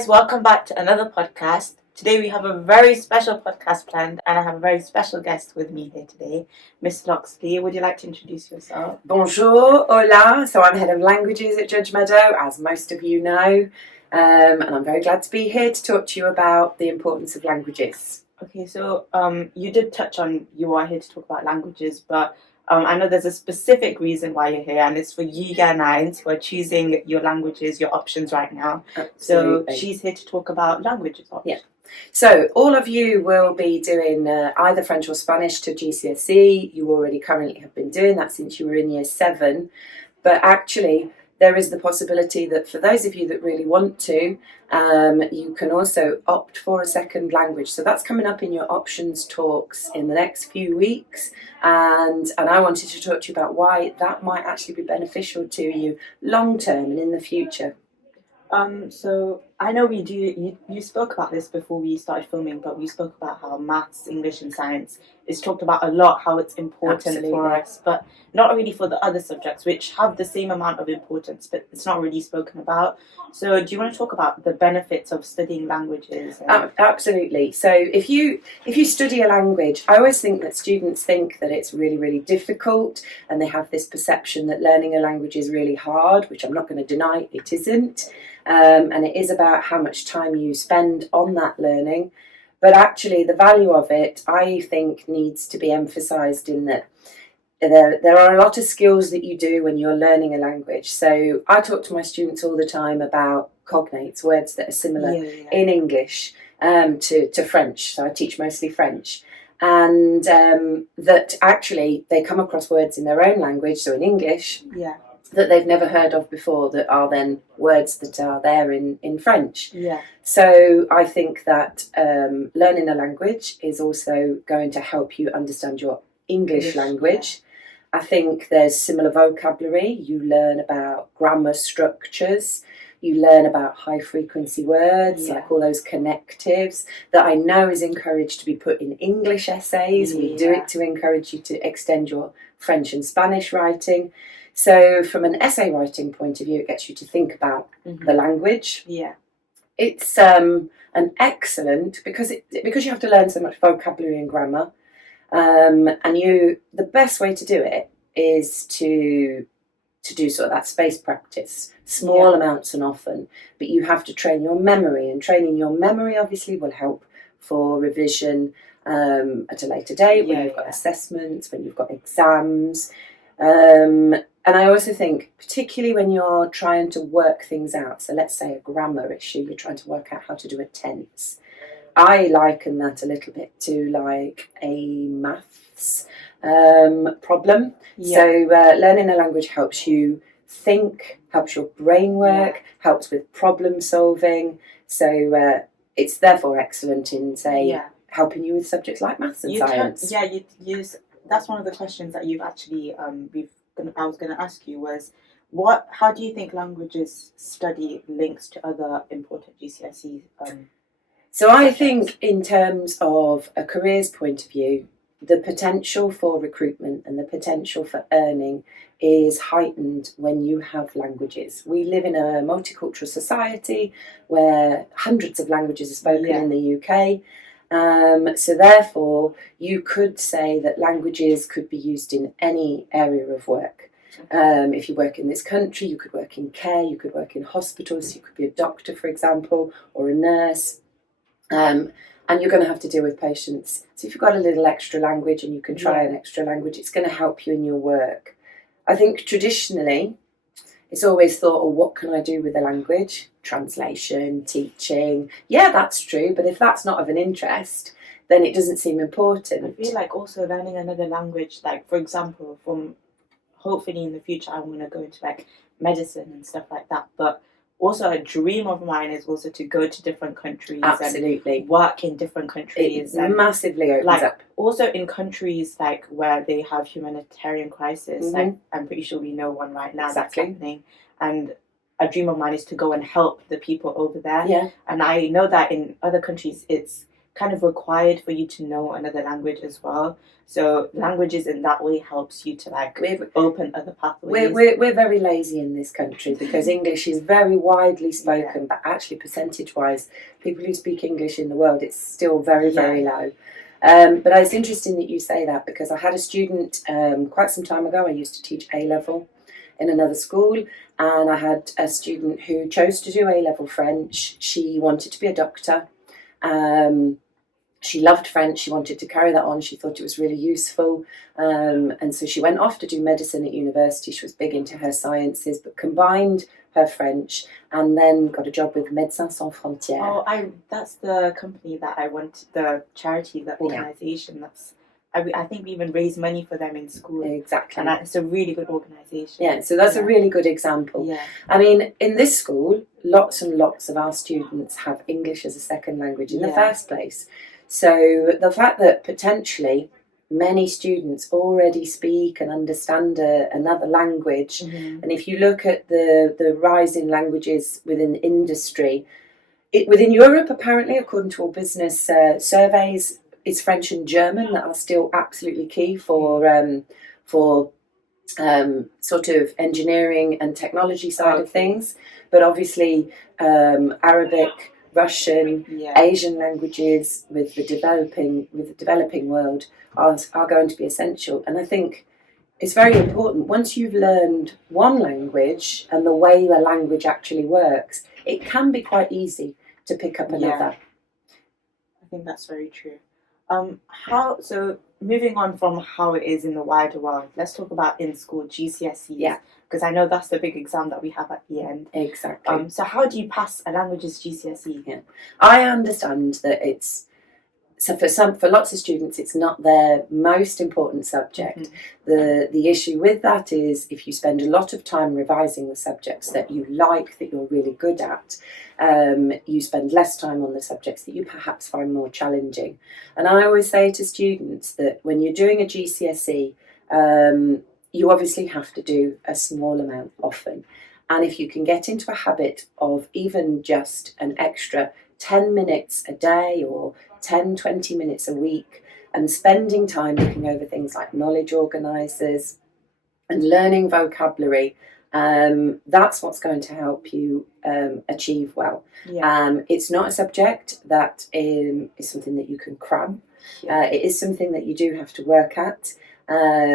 guys, welcome back to another podcast. Today we have a very special podcast planned and I have a very special guest with me here today, Miss Loxley. Would you like to introduce yourself? Bonjour, hola. So I'm Head of Languages at Judgemeadow, as most of you know, and I'm very glad to be here to talk to you about the importance of languages. Okay, so you did touch on you are here to talk about languages, but I know there's a specific reason why you're here, and it's for you year nines who are choosing your languages, your options right now. Absolutely. So she's here to talk about languages options. Yeah. So all of you will be doing either French or Spanish to GCSE. You already currently have been doing that since you were in year 7. But actually, there is the possibility that for those of you that really want to, you can also opt for a second language. So that's coming up in your options talks in the next few weeks. And I wanted to talk to you about why that might actually be beneficial to you long term and in the future. So I know you spoke about this before we started filming, but we spoke about how maths, English and science is talked about a lot, how it's important for us, but not really for the other subjects, which have the same amount of importance, but it's not really spoken about. So do you want to talk about the benefits of studying languages? Absolutely. So if you study a language, I always think that students think that it's really, really difficult, and they have this perception that learning a language is really hard, which I'm not going to deny it isn't. And it is about how much time you spend on that learning. But actually, the value of it, I think, needs to be emphasised in that there are a lot of skills that you do when you're learning a language. So I talk to my students all the time about cognates, words that are similar in English to French. So I teach mostly French. And that actually they come across words in their own language, so in English, that they've never heard of before, that are then words that are there in French. So I think that learning a language is also going to help you understand your English language. I think there's similar vocabulary. You learn about grammar structures. You learn about high frequency words, like all those connectives that I know is encouraged to be put in English essays. We do it to encourage you to extend your French and Spanish writing. So from an essay writing point of view, it gets you to think about the language. It's an excellent, because you have to learn so much vocabulary and grammar, and the best way to do it is to do sort of that space practice, small amounts and often, but you have to train your memory, and training your memory obviously will help for revision at a later date, when you've got assessments, when you've got exams. And I also think, particularly when you're trying to work things out, so let's say a grammar issue, you're trying to work out how to do a tense. I liken that a little bit to like a maths problem. So learning a language helps you think, helps your brain work, helps with problem solving. So it's therefore excellent in, say, helping you with subjects like maths and science. You use. That's one of the questions that you've actually I was going to ask you was, how do you think languages study links to other important GCSE So I think in terms of a careers point of view, the potential for recruitment and the potential for earning is heightened when you have languages. We live in a multicultural society where hundreds of languages are spoken in the UK. So therefore, you could say that languages could be used in any area of work. If you work in this country, you could work in care, you could work in hospitals, you could be a doctor, for example, or a nurse. And you're going to have to deal with patients. So if you've got a little extra language and you can try an extra language, it's going to help you in your work. I think traditionally, it's always thought, what can I do with a language? Translation, teaching. Yeah, that's true. But if that's not of an interest, then it doesn't seem important. I feel like also learning another language, like, for example, hopefully in the future, I want to go into like medicine and stuff like that. But also a dream of mine is also to go to different countries and work in different countries. It massively opens up. Also in countries like where they have humanitarian crisis, like I'm pretty sure we know one right now that's happening. And a dream of mine is to go and help the people over there. And I know that in other countries it's kind of required for you to know another language as well. So languages in that way helps you to like open other pathways. We're very lazy in this country because English is very widely spoken, but actually percentage-wise, people who speak English in the world, it's still very, very low. But it's interesting that you say that because I had a student quite some time ago. I used to teach A-level in another school, and I had a student who chose to do A-level French. She wanted to be a doctor. She loved French, she wanted to carry that on, she thought it was really useful, and so she went off to do medicine at university. She was big into her sciences, but combined her French and then got a job with Médecins Sans Frontières. Oh, that's the company that I went, the charity, the organisation. I think we even raised money for them in school. Exactly. And it's a really good organisation. Yeah, so that's a really good example. Yeah. I mean, in this school, lots and lots of our students have English as a second language in the first place. So the fact that potentially many students already speak and understand another language, and if you look at the rise in languages within industry, within Europe, apparently, according to all business surveys, it's French and German that are still absolutely key for sort of engineering and technology side of things. But obviously, Arabic, Russian, Asian languages with the developing world are going to be essential. And I think it's very important. Once you've learned one language and the way a language actually works, it can be quite easy to pick up another. I think that's very true. So moving on from how it is in the wider world, let's talk about in school GCSEs. Yeah. Because I know that's the big exam that we have at the end. Exactly. So how do you pass a languages GCSE? Yeah. I understand that it's for lots of students it's not their most important subject. The issue with that is if you spend a lot of time revising the subjects that you like, that you're really good at, you spend less time on the subjects that you perhaps find more challenging. And I always say to students that when you're doing a GCSE, you obviously have to do a small amount often. And if you can get into a habit of even just an extra 10 minutes a day or 10, 20 minutes a week and spending time looking over things like knowledge organisers and learning vocabulary, that's what's going to help you achieve well. It's not a subject that is something that you can cram. It is something that you do have to work at.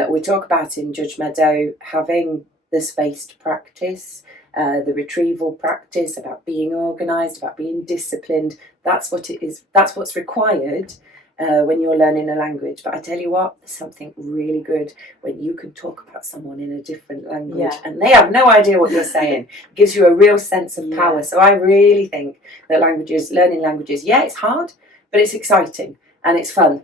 We talk about in Judgemeadow having the spaced practice, the retrieval practice, about being organised, about being disciplined. That's what it is. That's what's required when you're learning a language. But I tell you what, there's something really good when you can talk about someone in a different language and they have no idea what you're saying. It gives you a real sense of power. So I really think that learning languages, it's hard, but it's exciting and it's fun.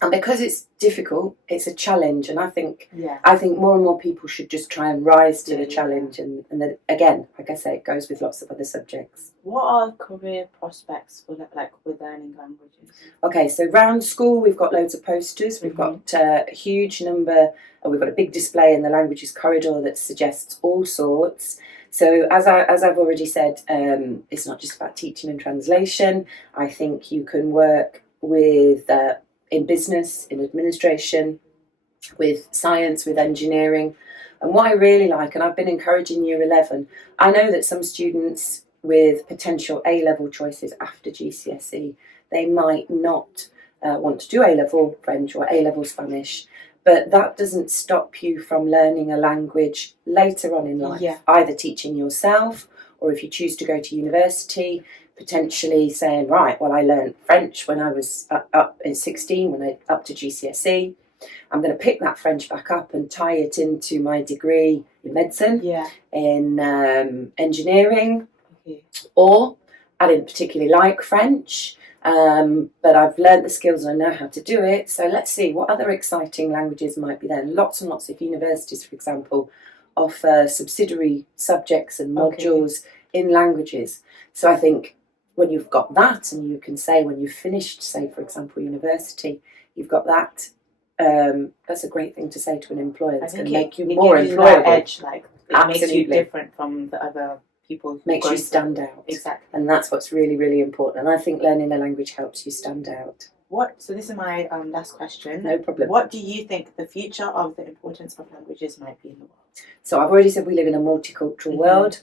And because it's difficult, it's a challenge, and I think more and more people should just try and rise to the challenge. And then again, like I say, it goes with lots of other subjects. What are career prospects for with learning languages? Okay, so round school we've got loads of posters. We've got a huge number. We've got a big display in the languages corridor that suggests all sorts. So as I've already said, it's not just about teaching and translation. I think you can work with in business, in administration, with science, with engineering. And what I really like, and I've been encouraging Year 11, I know that some students with potential A-level choices after GCSE, they might not want to do A-level French or A-level Spanish, but that doesn't stop you from learning a language later on in life, either teaching yourself, or if you choose to go to university, potentially saying, right, well, I learned French when I was up at 16, when I up to GCSE. I'm going to pick that French back up and tie it into my degree in medicine, in engineering, or I didn't particularly like French, but I've learned the skills and I know how to do it. So let's see what other exciting languages might be there. Lots and lots of universities, for example, offer subsidiary subjects and modules in languages. So I think when you've got that, and you can say when you've finished, say, for example, university, you've got that, that's a great thing to say to an employer. That's going to make you more employable. Edge, it makes you different from the other people who makes go you through stand it. out. Exactly. And that's what's really, really important. And I think learning a language helps you stand out. So this is my last question. No problem. What do you think the future of the importance of languages might be in the world? So I've already said we live in a multicultural world.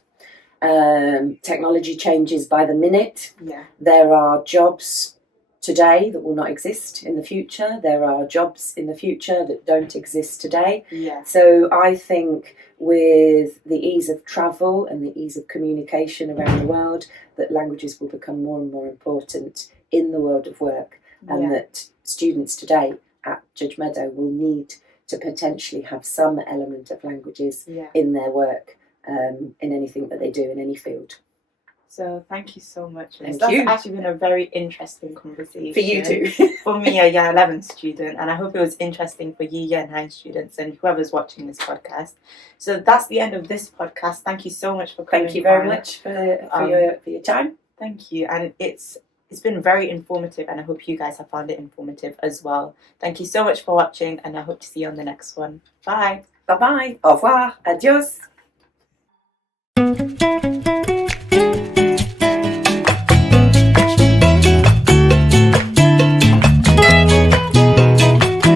Technology changes by the minute. Yeah. There are jobs today that will not exist in the future. There are jobs in the future that don't exist today. Yeah. So I think with the ease of travel and the ease of communication around the world, that languages will become more and more important in the world of work, and that students today at Judgemeadow will need to potentially have some element of languages in their work, in anything that they do in any field. So thank you so much. Thank That's you. actually been a very interesting conversation. For you too. For me, a Year 11 student, and I hope it was interesting for you Year 9 students and whoever's watching this podcast. So that's the end of this podcast. Thank you so much for coming. Thank you very much for your time. Thank you. And it's been very informative, and I hope you guys have found it informative as well. Thank you so much for watching, and I hope to see you on the next one. Bye. Bye-bye. Au revoir. Adios.